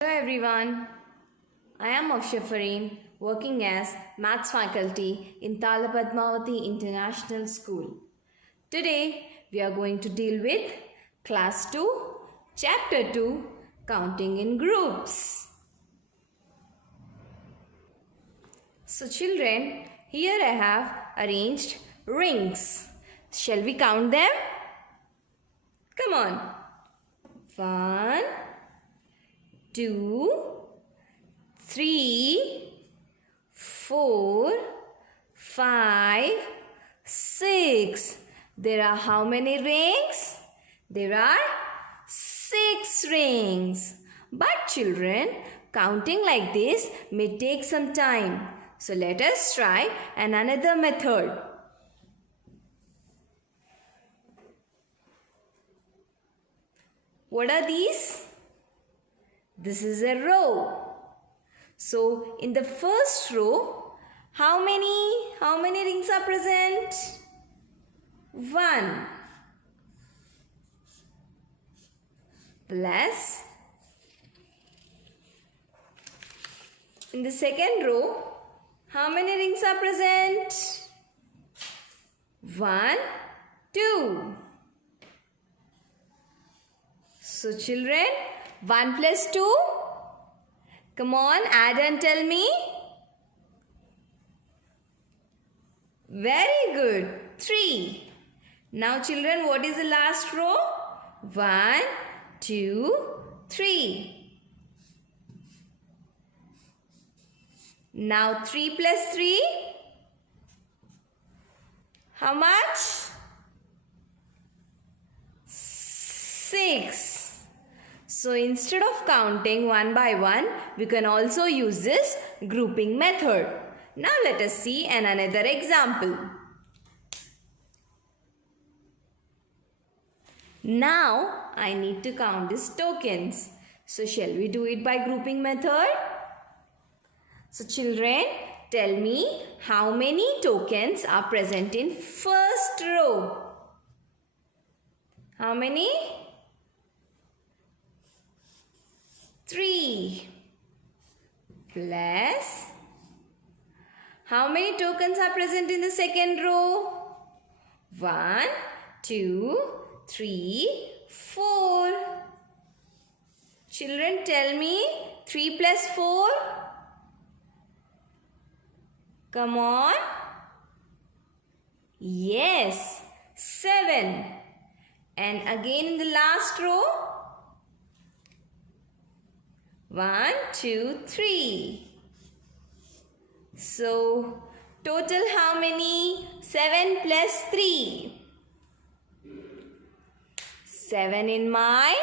Hello everyone, I am Afsha Fareem, working as Maths faculty in Tala Padmavati International School. Today we are going to deal with Class 2, Chapter 2, Counting in Groups. So children, here I have arranged rings. Shall we count them? Come on. 1, 2, 3, 4, 5, 6. There are how many rings? There are 6 rings. But children, counting like this may take some time. So let us try another method. What are these? This is a row. So in the first row, how many rings are present? 1 plus. In the second row, how many rings are present? 1, 2. So children, 1 plus 2. Come on, add and tell me. Very good. 3. Now children, what is the last row? 1, 2, 3. Now 3 plus 3. How much? 6. So instead of counting one by one, we can also use this grouping method. Now let us see another example. Now I need to count these tokens. So shall we do it by grouping method? So children, tell me how many tokens are present in first row? How many? 3 plus. How many tokens are present in the second row? 1, 2, 3, 4. Children, tell me 3 plus 4. Come on. Yes, 7. And again in the last row. 1, 2, 3. So, total how many? 7 plus 3. 7 in mind,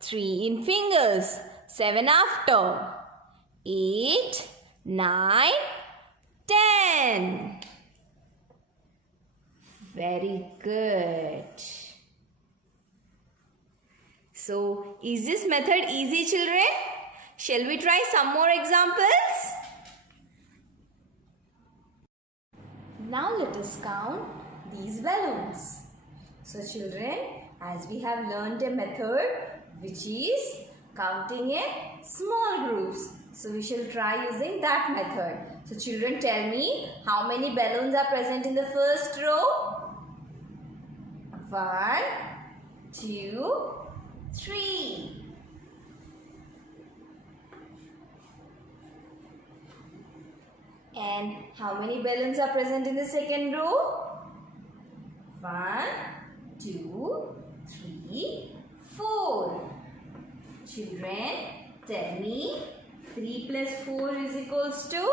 3 in fingers, 7 after. 8, 9, 10. Very good. So, is this method easy, children? Shall we try some more examples? Now let us count these balloons. So children, as we have learned a method which is counting in small groups. So we shall try using that method. So children, tell me how many balloons are present in the first row? 1, 2, 3. And how many balloons are present in the second row? 1, 2, 3, 4. Children, tell me 3 plus 4 is equals to?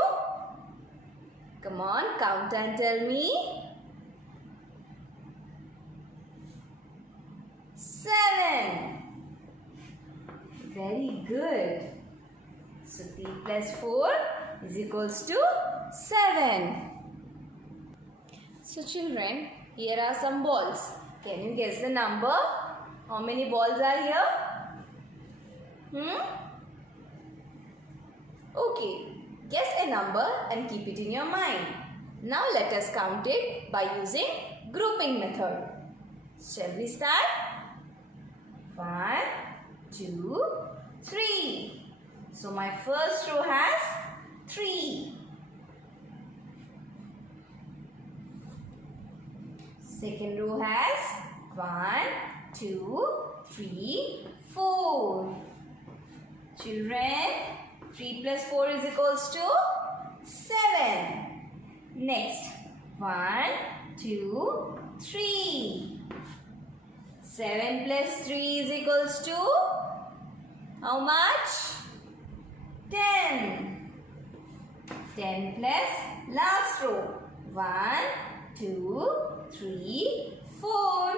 Come on, count and tell me. 7. Very good. So 3 plus 4 is equals to 7. So children, here are some balls. Can you guess the number? How many balls are here? Okay, guess a number and keep it in your mind. Now let us count it by using grouping method. Shall we start? 1, 2, 3. So my first row has 3. Second row has 1, 2, 3, 4. Children, 3 plus 4 is equals to 7. Next, 1, 2, 3. 7 plus 3 is equals to how much? 10. 10 plus last row. 1, 2, 3, 4.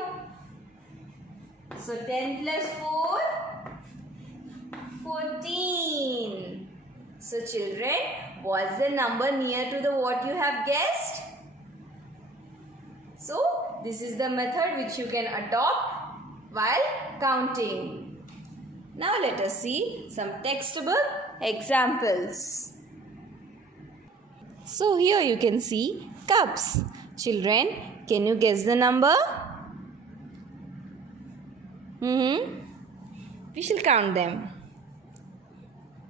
So 10 plus 4, 14. So children, what's the number near to the what you have guessed? So this is the method which you can adopt while counting. Now let us see some textbook examples. So here you can see cups. Children, can you guess the number? We shall count them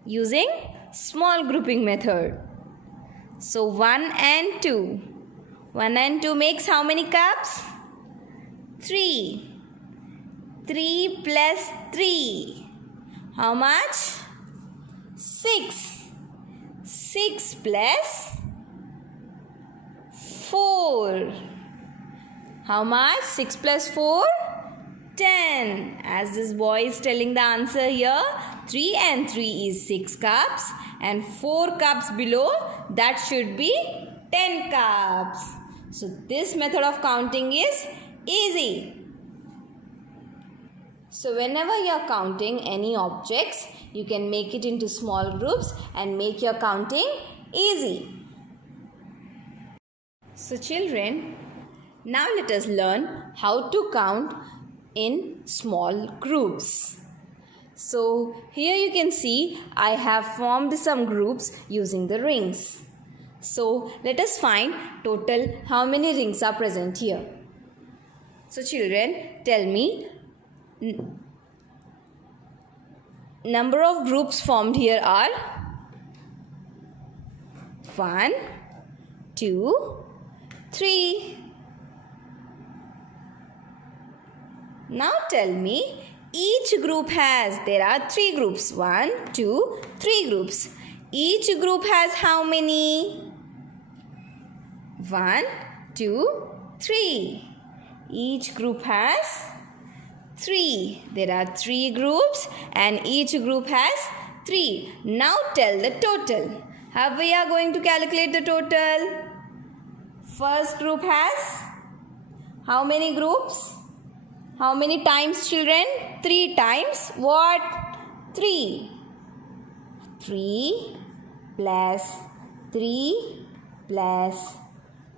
using small grouping method. So 1 and 2. 1 and 2 makes how many cups? 3. 3 plus 3. How much? 6. 6 plus 4. How much? 6 plus 4? 10. As this boy is telling the answer here, 3 and 3 is 6 cups and 4 cups below, that should be 10 cups. So this method of counting is easy. So whenever you are counting any objects, you can make it into small groups and make your counting easy. So children, now let us learn how to count in small groups. So here you can see I have formed some groups using the rings. So let us find total how many rings are present here. So children, tell me number of groups formed here are 1, 2, 3. Now tell me each group has, there are 3 groups, 1, 2, 3 groups. Each group has how many? 1, 2, 3. Each group has 3. There are 3 groups and each group has 3. Now tell the total. How we are going to calculate the total? First group has how many groups? How many times, children? 3 times what? 3. 3 plus 3 plus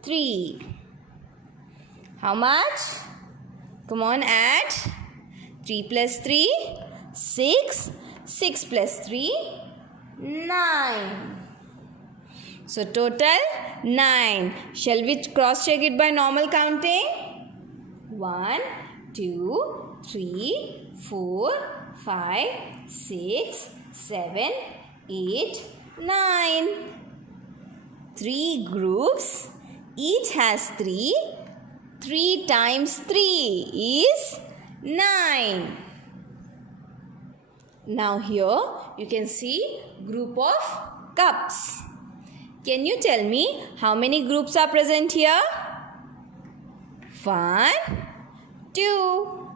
3. How much? Come on, add. 3 plus 3, 6. 6 plus 3, 9. So total 9. Shall we cross check it by normal counting? 1, 2, 3, 4, 5, 6, 7, 8, 9. 3 groups. Each has 3. 3 times 3 is 9. Now here you can see group of cups. Can you tell me how many groups are present here? 1, 2.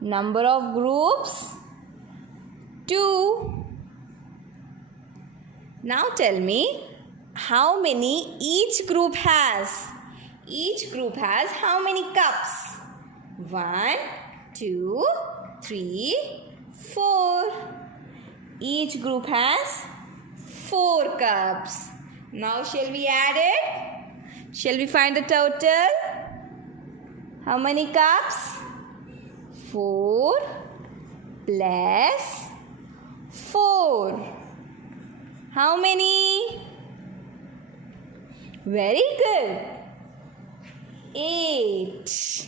Number of groups? 2. Now tell me how many each group has? Each group has how many cups? 1, 2, 3, 4. Each group has 4 cups. Now shall we add it? Shall we find the total? How many cups? 4 plus 4. How many? Very good. 8.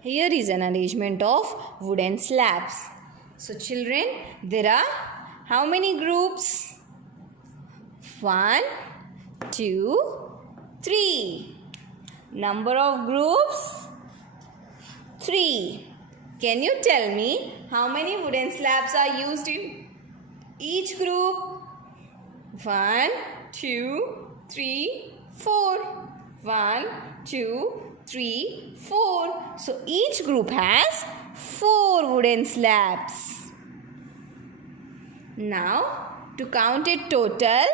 Here is an arrangement of wooden slabs. So children, there are how many groups? 1, 2, 3. Number of groups? 3. Can you tell me how many wooden slabs are used in each group? 1, 2, 3, 4. 1, 2, 3, 4. So each group has 4 wooden slabs. Now to count it total,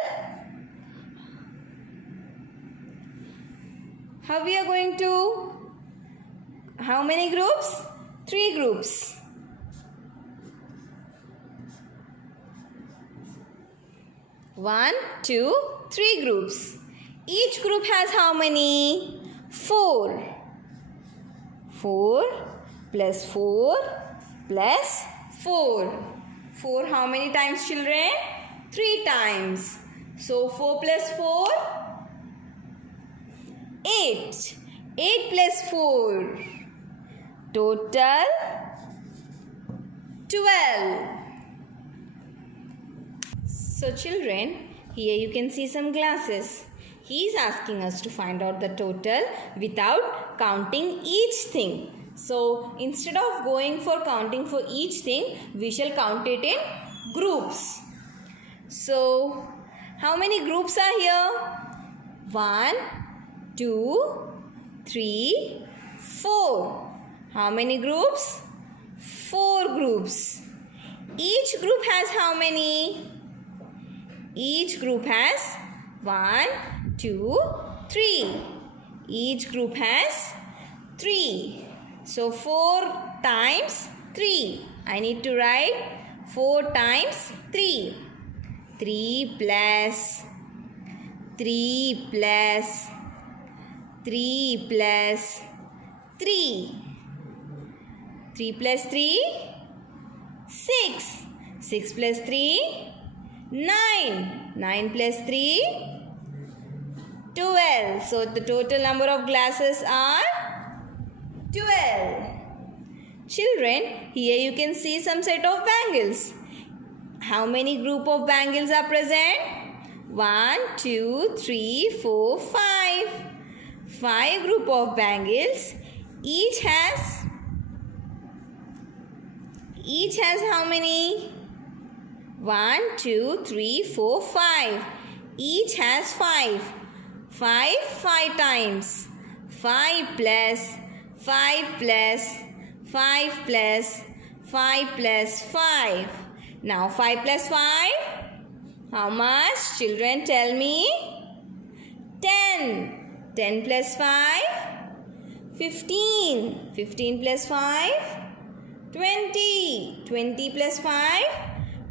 how we are going to? How many groups? 3 groups. 1, 2, 3 groups. Each group has how many? 4. 4 plus 4 plus 4. 4 how many times, children? 3 times. So 4 plus 4? 8. 8 plus 4. Total 12. So children, here you can see some glasses. He is asking us to find out the total without counting each thing. So instead of going for counting for each thing, we shall count it in groups. So how many groups are here? 1, 2, 3, 4. How many groups? 4 groups. Each group has how many? Each group has 1, 2, 3. Each group has 3. So 4 times 3. I need to write 4 times 3. 3 plus 3 plus 3 plus 3. 3 plus 3? 6. 6 plus 3? 9. 9 plus 3? 12. So the total number of glasses are 12. Children, here you can see some set of bangles. How many group of bangles are present? 1, 2, 3, 4, 5. 5 group of bangles. Each has how many? 1, 2, 3, 4, 5. Each has 5. 5 times. 5 plus 5 plus 5 plus 5 plus 5. Now 5 plus 5? How much? Children, tell me. 10. 10 plus 5? 15. 15 plus 5? 20. 20 plus 5?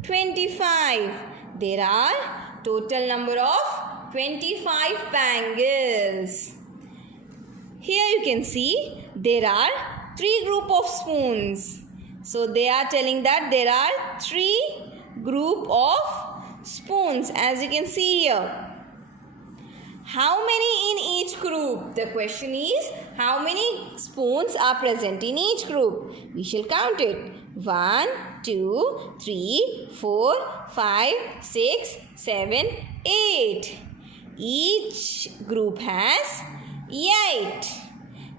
25. There are total number of 25 bangles. Here you can see there are 3 group of spoons. So they are telling that there are 3 group of spoons, as you can see here. How many in each group? The question is, how many spoons are present in each group? We shall count it. 1, 2, 3, 4, 5, 6, 7, 8. Each group has 8.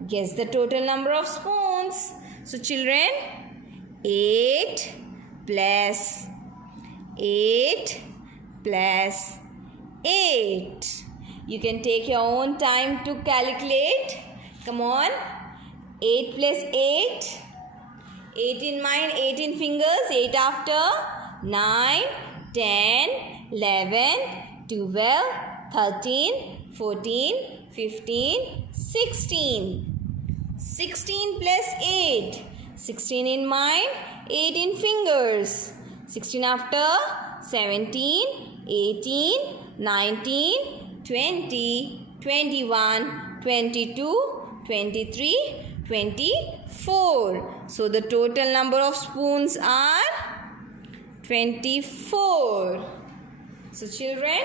Guess the total number of spoons. So children, 8 plus 8 plus 8. You can take your own time to calculate. Come on. 8 plus 8. 8 in mind, 8 in fingers. 8 after. 9, 10, 11, 12, 13, 14, 15, 16. 16 plus 8. 16 in mind, 8 in fingers. 16 after. 17, 18, 19, 20, 21, 22, 23, 24. So the total number of spoons are 24. So children,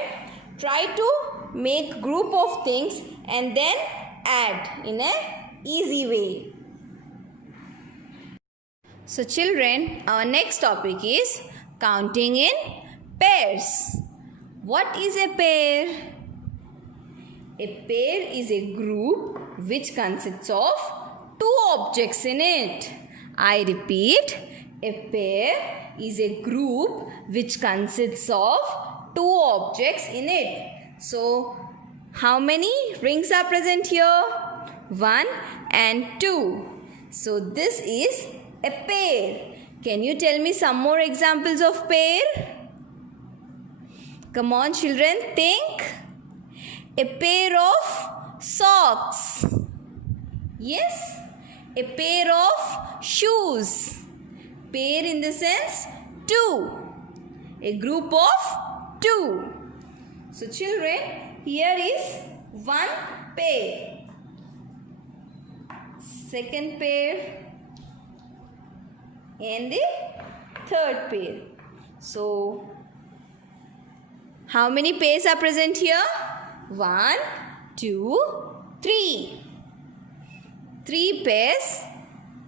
try to make group of things and then add in an easy way. So children, our next topic is counting in pairs. What is a pair? A pair is a group which consists of two objects in it. I repeat, a pair is a group which consists of two objects in it. So, how many rings are present here? 1 and 2. So, this is a pair. Can you tell me some more examples of pair? Come on children, think. A pair of socks. Yes, a pair of shoes. Pair in the sense two. A group of two. So children, here is one pair. Second pair. And the third pair. So, how many pairs are present here? 1, 2, 3. 3 pairs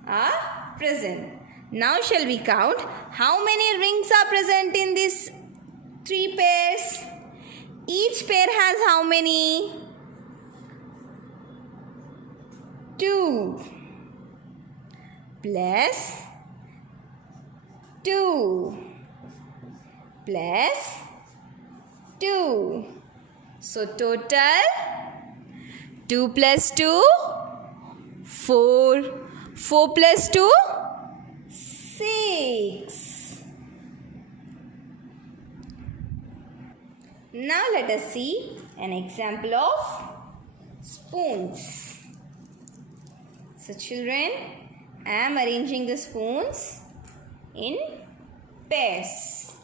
are present. Now shall we count how many rings are present in these 3 pairs? Each pair has how many? 2 plus 2 plus 2. So total 2 plus 2, 4. 4 plus 2, 6. Now let us see an example of spoons. So children, I am arranging the spoons in pairs.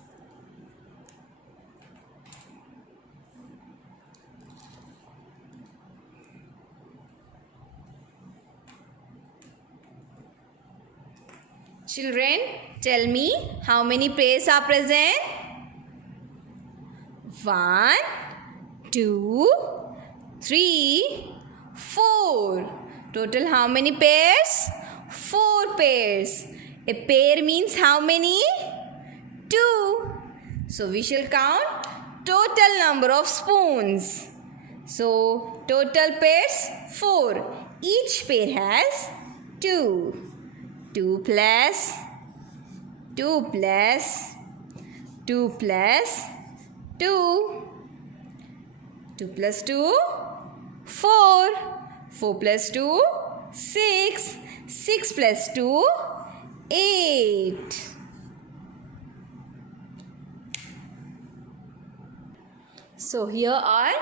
Children, tell me how many pairs are present? 1, 2, 3, 4. Total how many pairs? 4 pairs. A pair means how many? 2. So we shall count total number of spoons. So total pairs 4. Each pair has 2. 2 plus 2 plus 2 plus 2. 2 plus 2, 4. 4 plus 2, 6. 6 plus 2, 8. So here are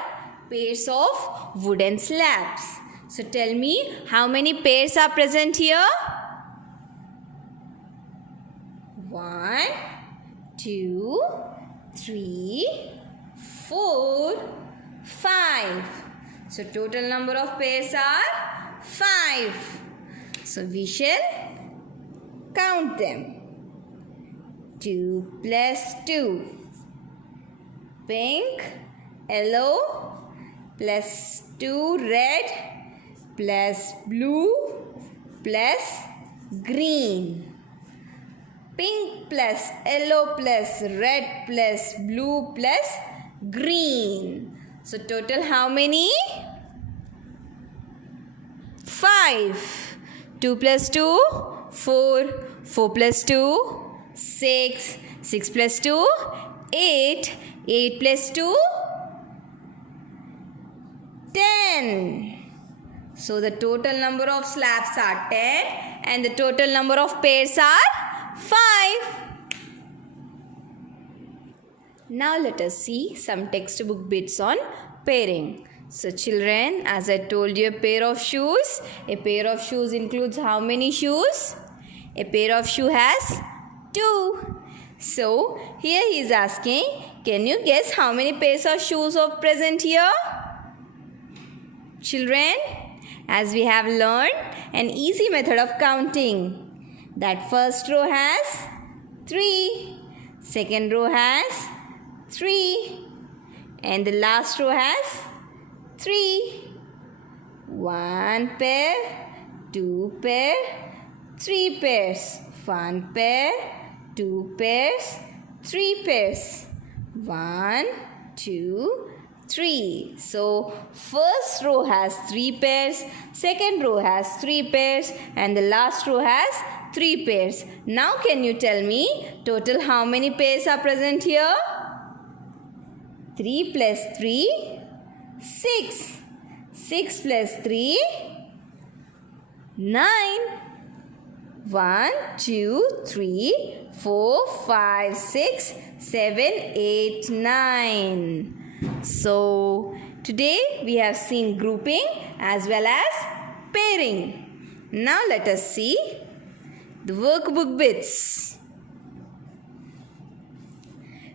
pairs of wooden slabs. So tell me how many pairs are present here? 1, 2, 3, 4, 5. So total number of pairs are 5. So we shall count them. 2 plus 2. Pink, yellow, plus 2 red, plus blue, plus green. Pink plus yellow plus red plus blue plus green. So total how many? 5. 2 plus 2, 4. 4 plus 2, 6. 6 plus 2, 8. 8 plus 2, 10. So the total number of slabs are 10 and the total number of pairs are 5. Now let us see some textbook bits on pairing. So children, as I told you, a pair of shoes includes how many shoes? A pair of shoe has 2. So here he is asking, can you guess how many pairs of shoes are present here? Children, as we have learned an easy method of counting, that first row has 3, second row has 3, and the last row has 3. 1 pair, 2 pair, 3 pairs, 1 pair, 2 pairs, 3 pairs. 1, 2, 3. So first row has 3 pairs, second row has 3 pairs, and the last row has 3 pairs. Now can you tell me total how many pairs are present here? 3 plus 3, 6. 6 plus 3, 9. 1, 2, 3, 4, 5, 6, 7, 8, 9. So today we have seen grouping as well as pairing. Now let us see the workbook bits.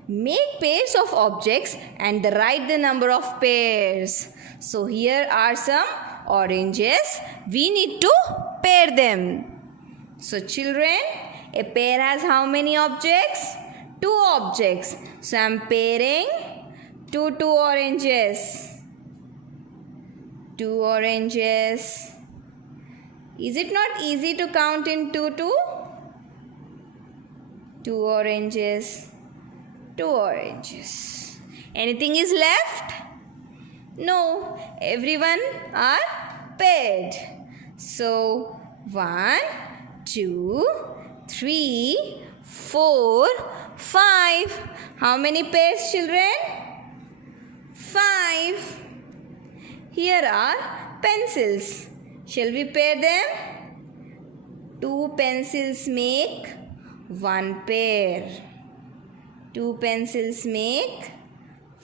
Make pairs of objects and write the number of pairs. So here are some oranges. We need to pair them. So children, a pair has how many objects? 2 objects. So I am pairing 2 oranges. 2 oranges. Is it not easy to count in 2? 2 oranges. 2 oranges. Anything is left? No. Everyone are paired. So 1, 2, 3, 4, 5. How many pairs, children? 5. Here are pencils. Shall we pair them? 2 pencils make 1 pair. 2 pencils make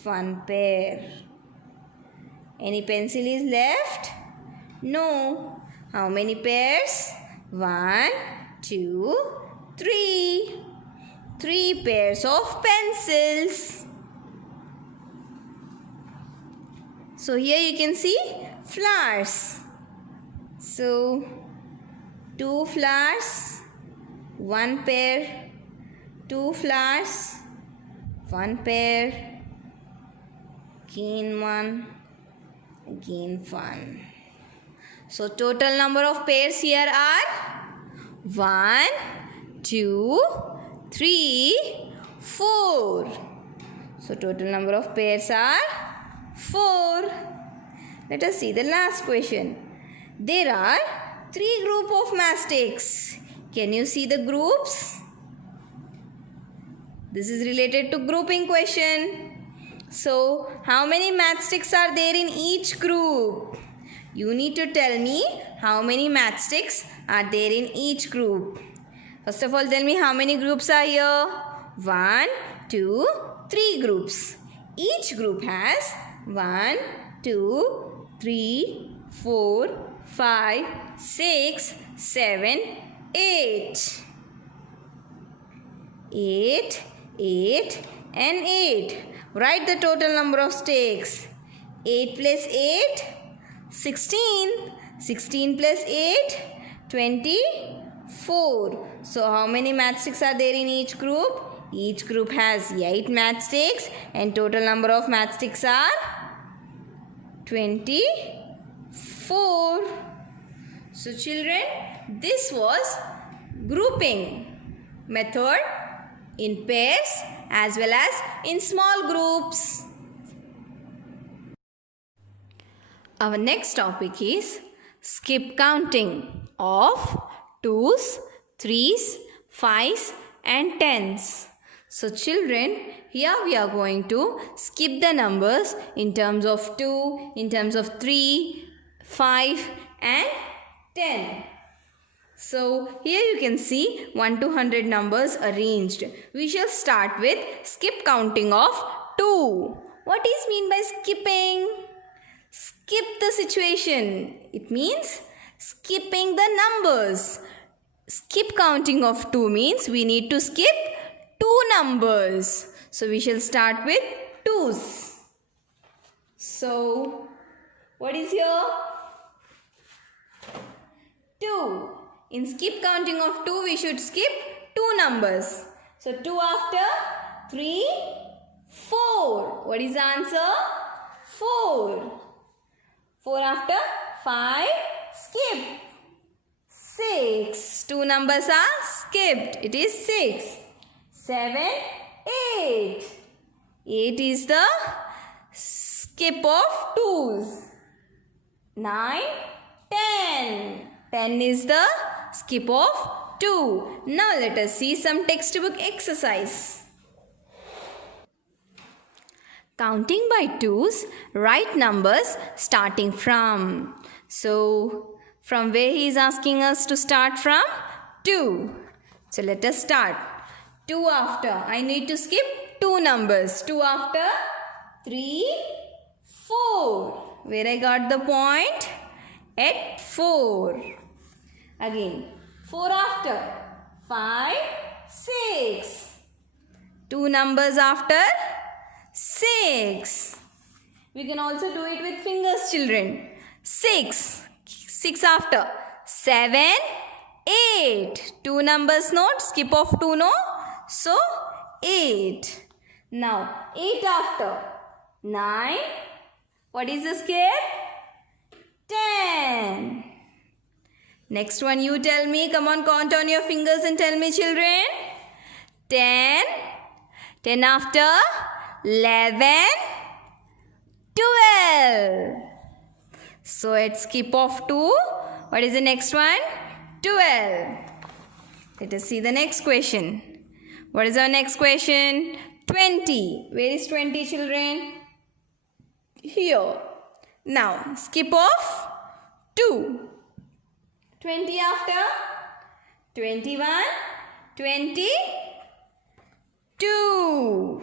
1 pair. Any pencil is left? No. How many pairs? 1, 2, 3. 3 pairs of pencils. So here you can see flowers. So 2 flowers, 1 pair, 2 flowers, 1 pair, again 1, again 1. So total number of pairs here are 1, 2, 3, 4. So total number of pairs are 4. Let us see the last question. There are 3 groups of matchsticks. Can you see the groups? This is related to grouping question. So how many matchsticks are there in each group? You need to tell me how many matchsticks are there in each group. First of all, tell me how many groups are here. 1, 2, 3 groups. Each group has 1, 2, 3, 4, 5, 6, 7, 8. 8, 8 and 8. Write the total number of sticks. 8 plus 8, 16. 16 plus 8, 24. So how many matchsticks are there in each group? Each group has 8 matchsticks and total number of matchsticks are 24. So children, this was grouping method in pairs as well as in small groups. Our next topic is skip counting of 2s, 3s, 5s and 10s. So children, here we are going to skip the numbers in terms of 2, in terms of 3, 5 and 10. So here you can see 1 to 100 numbers arranged. We shall start with skip counting of 2. What is mean by skipping? Skip the situation. It means skipping the numbers. Skip counting of 2 means we need to skip 2 numbers. So we shall start with 2s. So what is here? 2. In skip counting of 2, we should skip 2 numbers. So 2 after 3, 4. What is the answer? 4. 4 after 5, skip. 6. 2 numbers are skipped. It is 6. 7, 8. 8 is the skip of 2s. 9, 10. 10 is the skip of 2. Now let us see some textbook exercise. Counting by 2s, write numbers starting from. So, from where he is asking us to start from? 2. So, let us start. 2 after. I need to skip 2 numbers. 2 after 3, 4. Where I got the point? At 4. Again, 4 after 5, 6. 2 numbers after 6. We can also do it with fingers, children. 6. 6 after 7, 8. 2 numbers note, skip of 2 no. So 8. Now 8 after 9. What is the skip? 10. Next one you tell me. Come on, count on your fingers and tell me, children. 10. 10 after 11, 12. So at skip of 2, what is the next one? 12. Let us see the next question. What is our next question? 20. Where is 20, children? Here. Now skip of 2. 20 after 21, 22.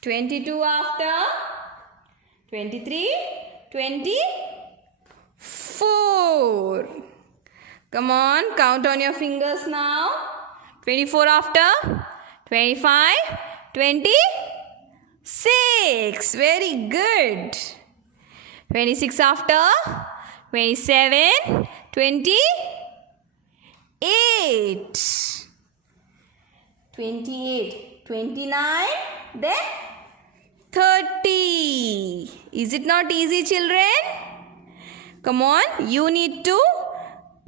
22 after 23, 24. Come on, count on your fingers now. 24 after 25, 26. Very good. 26 after 27, 28. 28, 29, then 30. Is it not easy, children? Come on, you need to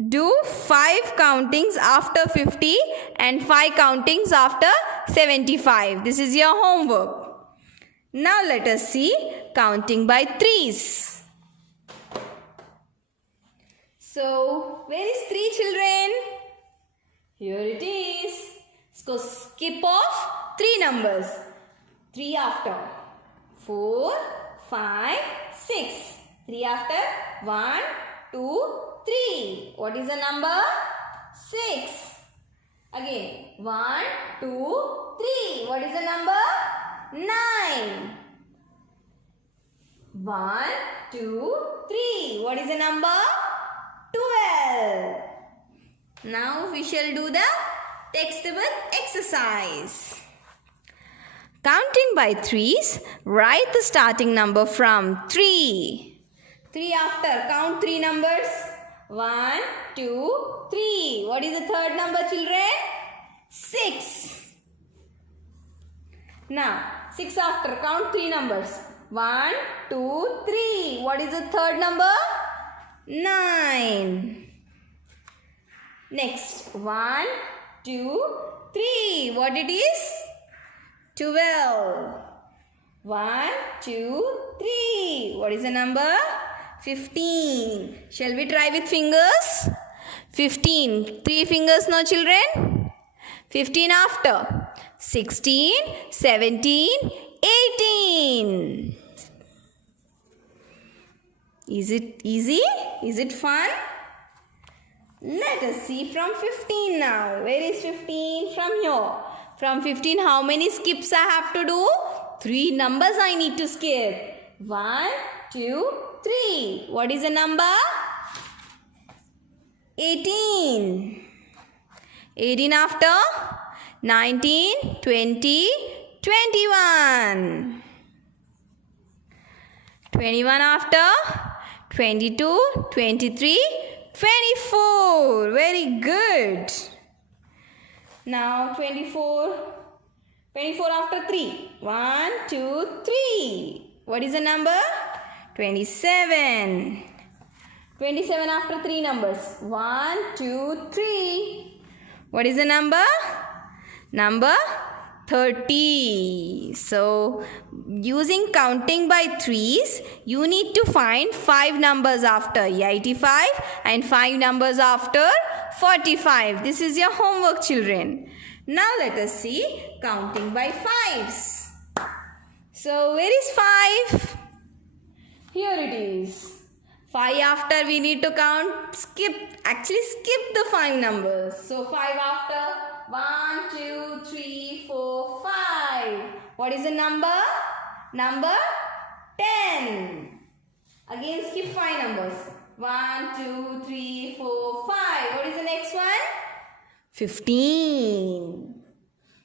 do 5 countings after 50 and 5 countings after 75. This is your homework. Now let us see counting by 3s. So, where is 3, children? Here it is. So skip off 3 numbers. 3 after 4, 5, 6. 3 after 1, 2, 3. What is the number? 6. Again 1, 2, 3. What is the number? 9. 1, 2, 3. What is the number? 12. Now we shall do the textbook exercise. Counting by 3s, write the starting number from 3. 3 after, count 3 numbers. 1, 2, 3. What is the third number, children? 6. Now, 6 after, count 3 numbers. 1, 2, 3. What is the third number? 9. Next, 1, 2, 3. What it is? 12. 1, 2, 3. What is the number? 15. Shall we try with fingers? 15. 3 fingers now, children. 15 after. 16, 17, 18. Is it easy? Is it fun? Let us see from 15 now. Where is 15? From here. From 15, how many skips I have to do? 3 numbers I need to skip. 1, 2, 3. What is the number? 18. 18 after? 19, 20, 21. 21 after? 22, 23, 24. Very good. Now 24. 24 after 3. 1, 2, 3. What is the number? 27. 27 after 3 numbers. 1, 2, 3. What is the number? Number 30. So, using counting by threes, you need to find 5 numbers after 85 and 5 numbers after 45. This is your homework, children. Now, let us see counting by fives. So, where is 5? Here it is. 5 after we need to count, skip the 5 numbers. So 5 after 1, 2, 3, 4, 5. What is the number? Number 10. Again skip 5 numbers. 1, 2, 3, 4, 5. What is the next one? 15.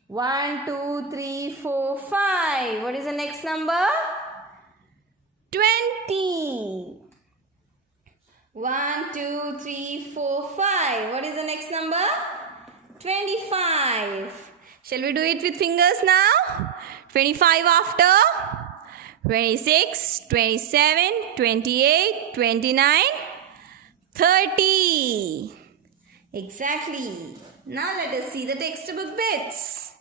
1, 2, 3, 4, 5. What is the next number? 20. 1, 2, 3, 4, 5. What is the next number? 25. Shall we do it with fingers now? 25 after 26, 27, 28, 29, 30. Exactly. Now let us see the textbook bits.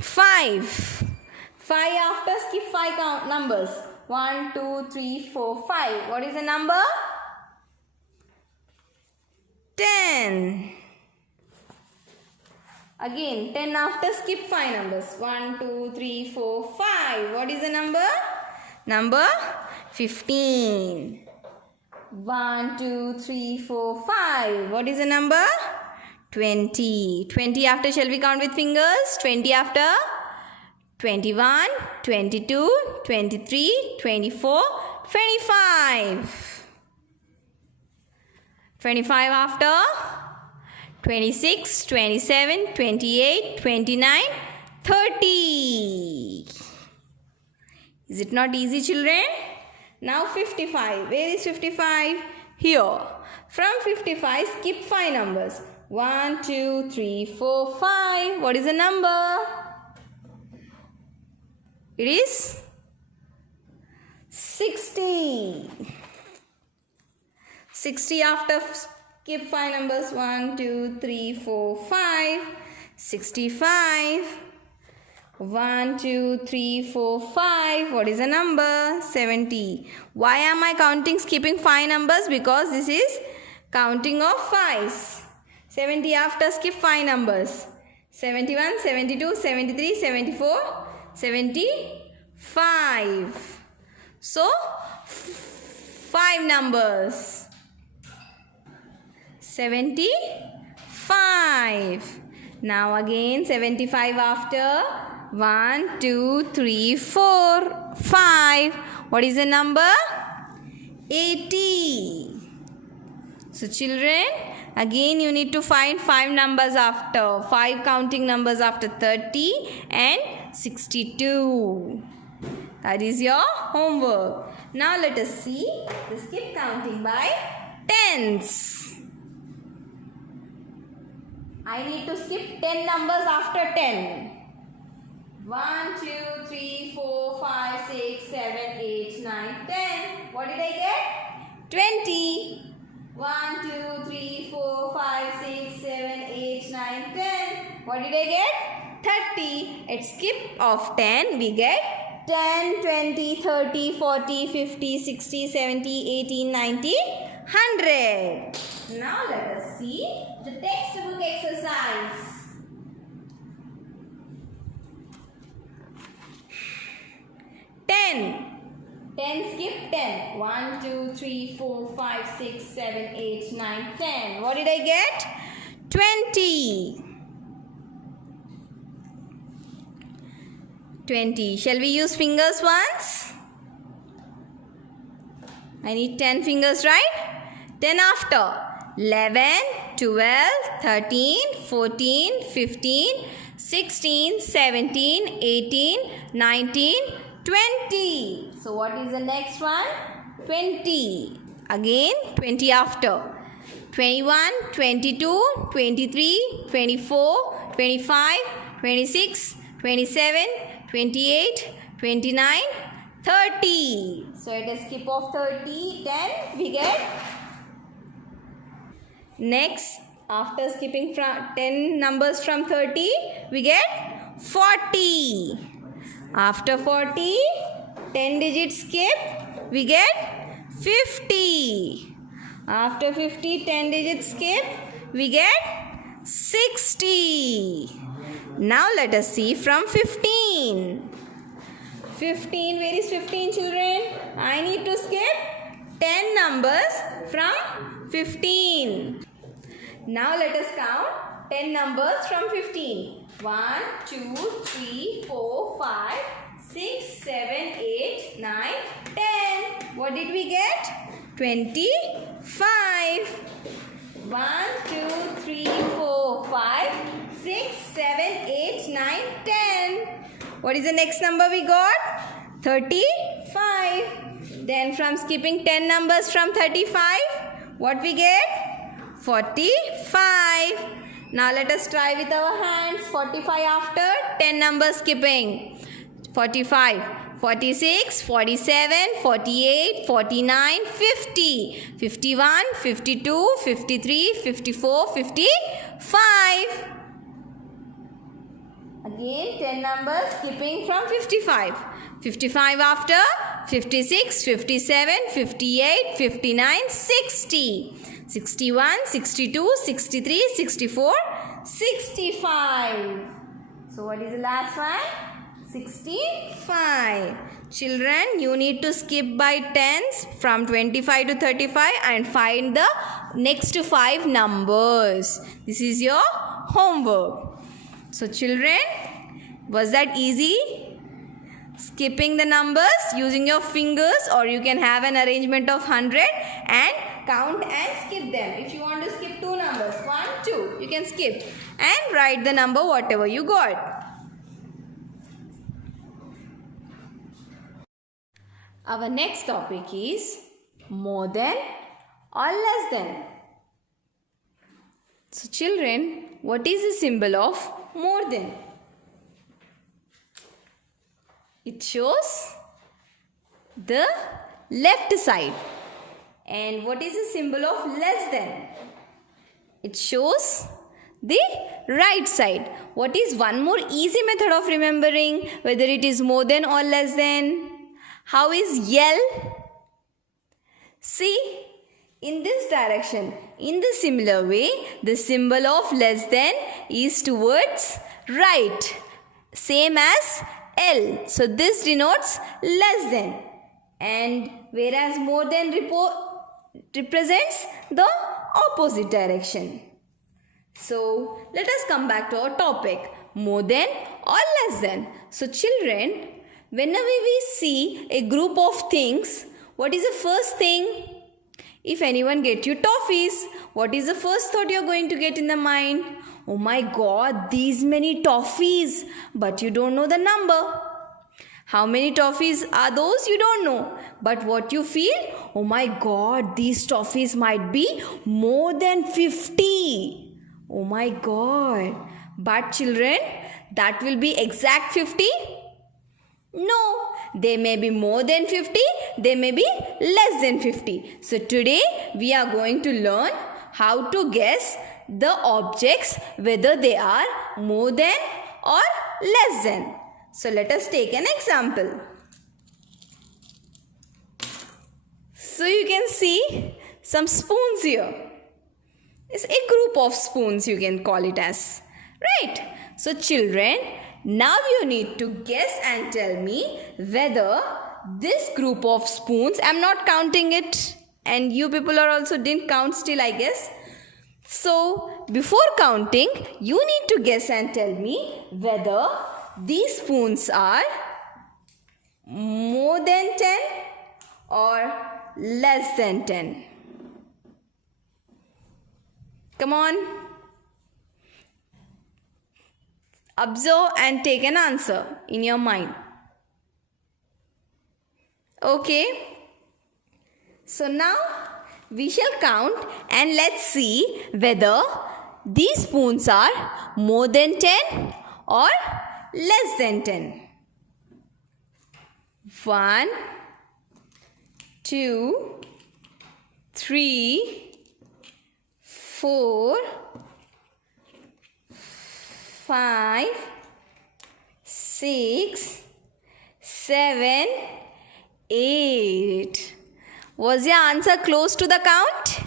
5. 5 after skip 5 count numbers. 1, 2, 3, 4, 5. What is the number? 10. Again, 10 after skip 5 numbers. 1, 2, 3, 4, 5. What is the number? Number 15. 1, 2, 3, 4, 5. What is the number? 20. 20 after, shall we count with fingers? 20 after? 21, 22, 23, 24, 25. 25 after 26, 27, 28, 29, 30. Is it not easy, children? Now 55. Where is 55? Here. From 55, skip 5 numbers. 1, 2, 3, 4, 5. What is the number? It is 60. 60 after skip 5 numbers. 1, 2, 3, 4, 5. 65. 1, 2, 3, 4, 5. What is the number? 70. Why am I counting skipping 5 numbers? Because this is counting of 5s. 70 after skip 5 numbers. 71, 72, 73, 74. 75. So 5 numbers. 75. Now again 75 after 1, 2, 3, 4, 5. What is the number? 80. So children, again you need to find 5 numbers after 5 counting numbers after 30 and 62. That is your homework. Now let us see the skip counting by tens. I need to skip 10 numbers after 10. 1, 2, 3, 4, 5, 6, 7, 8, 9, 10. What did I get? 20. 1, 2, 3, 4, 5, 6, 7, 8, 9, 10. What did I get? 30. At skip of 10, we get 10, 20, 30, 40, 50, 60, 70, 80, 90, 100. Now let us see the textbook exercise. 10. 10 skip 10. 1, 2, 3, 4, 5, 6, 7, 8, 9, 10. What did I get? 20. 20. Shall we use fingers once? I need 10 fingers, right? 10 after 11, 12, 13, 14, 15, 16, 17, 18, 19, 20. So what is the next one? 20. Again 20 after. 21, 22, 23, 24, 25, 26, 27, 28, 29, 30. So at a skip of 30, 10, we get. Next, after skipping from 10 numbers from 30, we get 40. After 40, 10 digit skip, we get 50. After 50, 10 digit skip, we get 60. Now let us see from 15. 15, where is 15 children? I need to skip 10 numbers from 15. Now let us count 10 numbers from 15. 1, 2, 3, 4, 5, 6, 7, 8, 9, 10. What did we get? 25. 1, 2, 3, 4, 5, 6, 7, 8, 9, 10. What is the next number we got? 35. Then from skipping 10 numbers from 35, what we get? 45. Now let us try with our hands. 45 after 10 numbers skipping. 45, 46, 47, 48, 49, 50, 51, 52, 53, 54, 55. Again 10 numbers skipping from 55. 55 after 56, 57, 58, 59, 60. 61, 62, 63, 64, 65. So what is the last one? 65. Children, you need to skip by tens from 25 to 35 and find the next 5 numbers. This is your homework. So children, was that easy? Skipping the numbers using your fingers, or you can have an arrangement of 100 and count and skip them. If you want to skip 2 numbers, 1, 2, you can skip and write the number whatever you got. Our next topic is more than or less than. So children, what is the symbol of more than? It shows the left side. And what is the symbol of less than? It shows the right side. What is one more easy method of remembering whether it is more than or less than? How is yell? See, in this direction, in the similar way, the symbol of less than is towards right, same as L. So this denotes less than, and whereas more than represents the opposite direction. So let us come back to our topic, more than or less than. So children, whenever we see a group of things, what is the first thing? If anyone get you toffees, what is the first thought you are going to get in the mind? Oh my God, these many toffees, but you don't know the number. How many toffees are those? You don't know. But what you feel? Oh my God, these toffees might be more than 50. Oh my God. But children, that will be exact 50? No, they may be more than 50, they may be less than 50. So today we are going to learn how to guess the objects whether they are more than or less than. So let us take an example. So you can see some spoons here. It's a group of spoons, you can call it as. Right? So children, now you need to guess and tell me whether this group of spoons, I'm not counting it, and you people are also didn't count still, I guess. So before counting, you need to guess and tell me whether these spoons are more than 10 or less than 10. Come on. Observe and take an answer in your mind. Okay. So now we shall count and let's see whether these spoons are more than 10 or less than 10. 1, 2, 3, 4, 5, 6, 7, 8. Was your answer close to the count?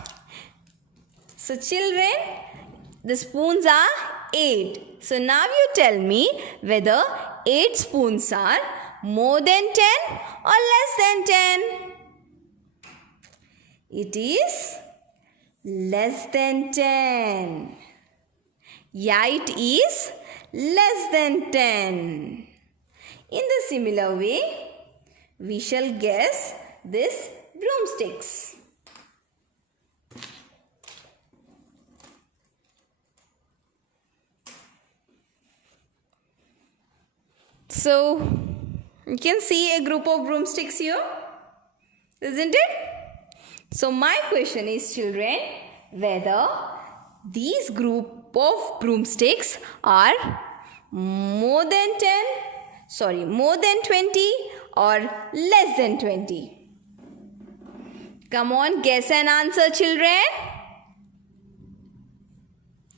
So children, the spoons are 8. So now you tell me whether 8 spoons are more than 10 or less than 10. It is less than 10. Yeah, it is less than 10. In the similar way, we shall guess this broomsticks. So, you can see a group of broomsticks here, isn't it? So, my question is, children, whether these group of broomsticks are more than 20 or less than 20. Come on, guess and answer, children.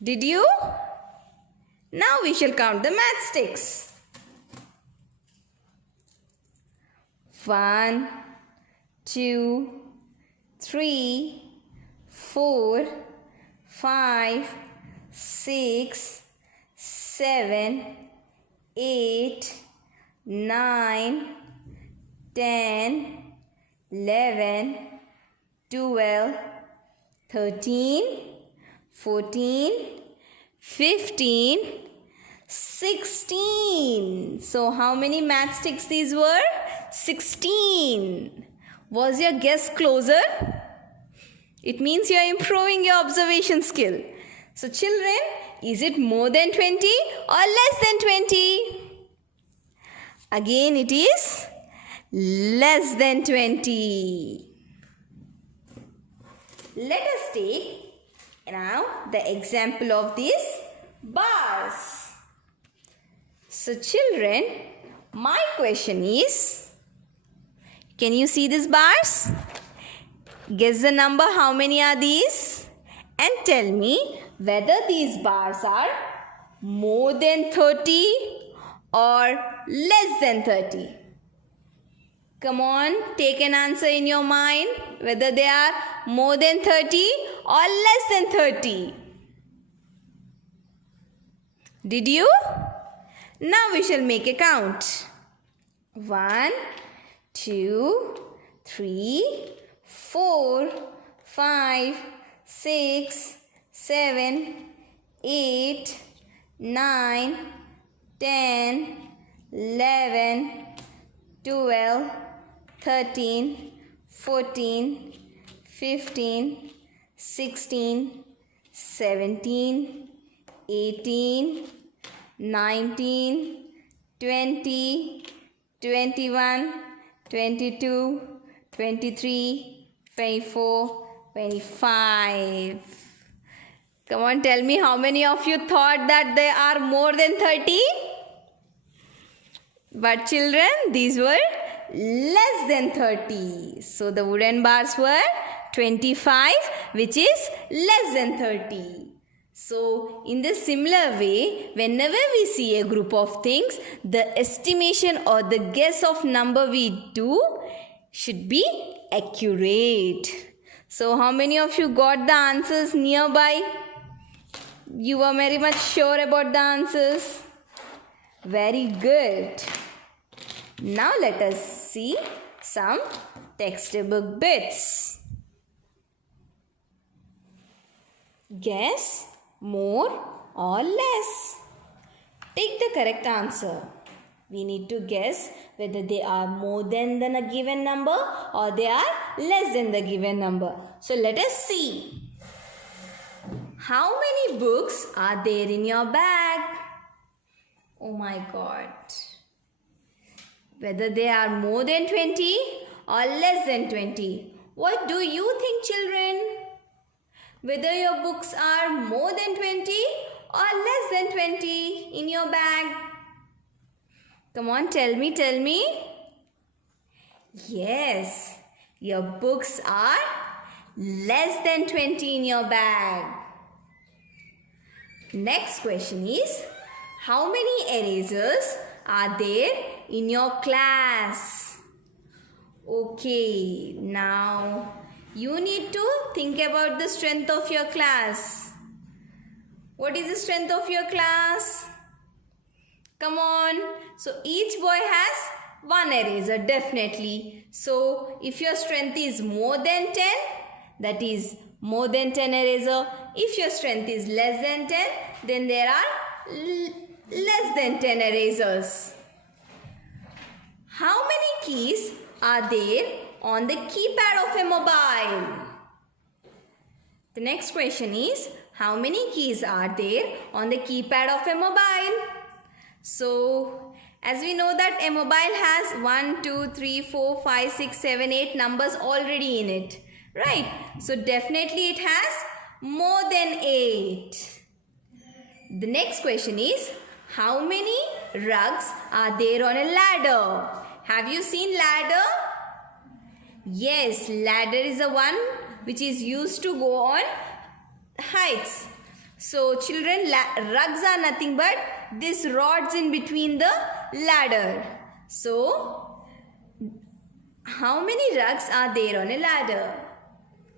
Did you? Now we shall count the matchsticks. 1, 2, 3, 4, 5, 6, 7, 8, 9, 10, 11, 12, 13, 14, 15, 16. So how many matchsticks these were? 16. Was your guess closer? It means you are improving your observation skill. So children, is it more than 20 or less than 20? Again, it is less than 20. Let us take now the example of these bars. So children, my question is, can you see these bars? Guess the number, how many are these? And tell me whether these bars are more than 30 or less than 30. Come on, take an answer in your mind whether they are more than 30 or less than 30. Did you? Now we shall make a count. 1, 2, 3, 4, 5, 6, 7, 8, 9, 10, 11, 12, 13, 14, 15, 16, 17, 18, 19, 20, 21, 22, 23, 24, 25. Come on, tell me how many of you thought that they are more than 30? But children, these were less than 30. So the wooden bars were 25, which is less than 30. So in the similar way, whenever we see a group of things, the estimation or the guess of number we do should be accurate. So how many of you got the answers nearby? You were very much sure about the answers. Very good. Now let us see some textbook bits. Guess more or less. Take the correct answer. We need to guess whether they are more than a given number or they are less than the given number. So let us see. How many books are there in your bag? Oh my God. Whether they are more than 20 or less than 20. What do you think, children? Whether your books are more than 20 or less than 20 in your bag? Come on, tell me. Yes, your books are less than 20 in your bag. Next question is, how many erasers are there in your class? Okay, now you need to think about the strength of your class. What is the strength of your class? Come on. So each boy has one eraser, definitely. So if your strength is more than 10, that is more than 10 eraser. If your strength is less than 10, then there are less than 10 erasers. How many keys are there on the keypad of a mobile? The next question is, how many keys are there on the keypad of a mobile? So, as we know that a mobile has 1, 2, 3, 4, 5, 6, 7, 8 numbers already in it. Right? So, definitely it has more than 8. The next question is, how many rugs are there on a ladder? Have you seen ladder? Yes, ladder is the one which is used to go on heights. So children, rugs are nothing but these rods in between the ladder. So how many rugs are there on a ladder?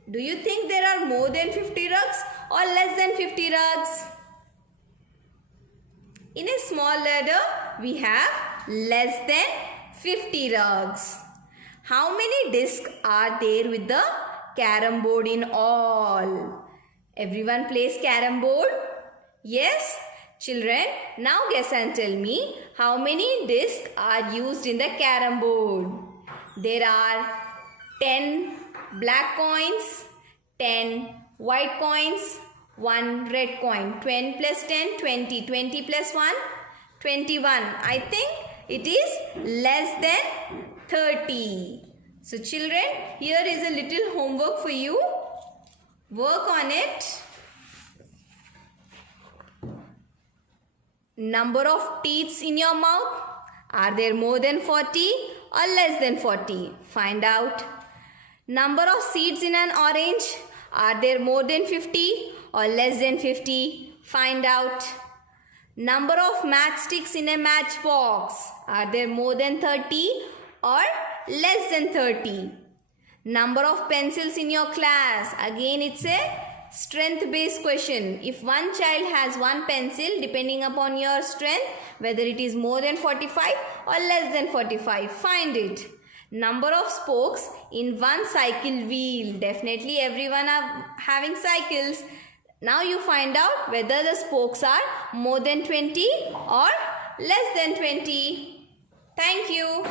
Do you think there are more than 50 rugs or less than 50 rugs? In a small ladder, we have less than 50 rugs. How many discs are there with the carom board in all? Everyone plays carom board? Yes? Children, now guess and tell me how many discs are used in the carom board. There are 10 black coins, 10 white coins, 1 red coin. 10 plus 10, 20. 20 plus 1, 21. I think it is less than 30. So children, here is a little homework for you. Work on it. Number of teeth in your mouth. Are there more than 40 or less than 40? Find out. Number of seeds in an orange. Are there more than 50 or less than 50? Find out. Number of matchsticks in a matchbox. Are there more than 30 or less than 30? Number of pencils in your class. Again, it's a strength-based question. If one child has one pencil, depending upon your strength, whether it is more than 45 or less than 45, find it. Number of spokes in one cycle wheel. Definitely everyone are having cycles. Now you find out whether the spokes are more than 20 or less than 20. Thank you.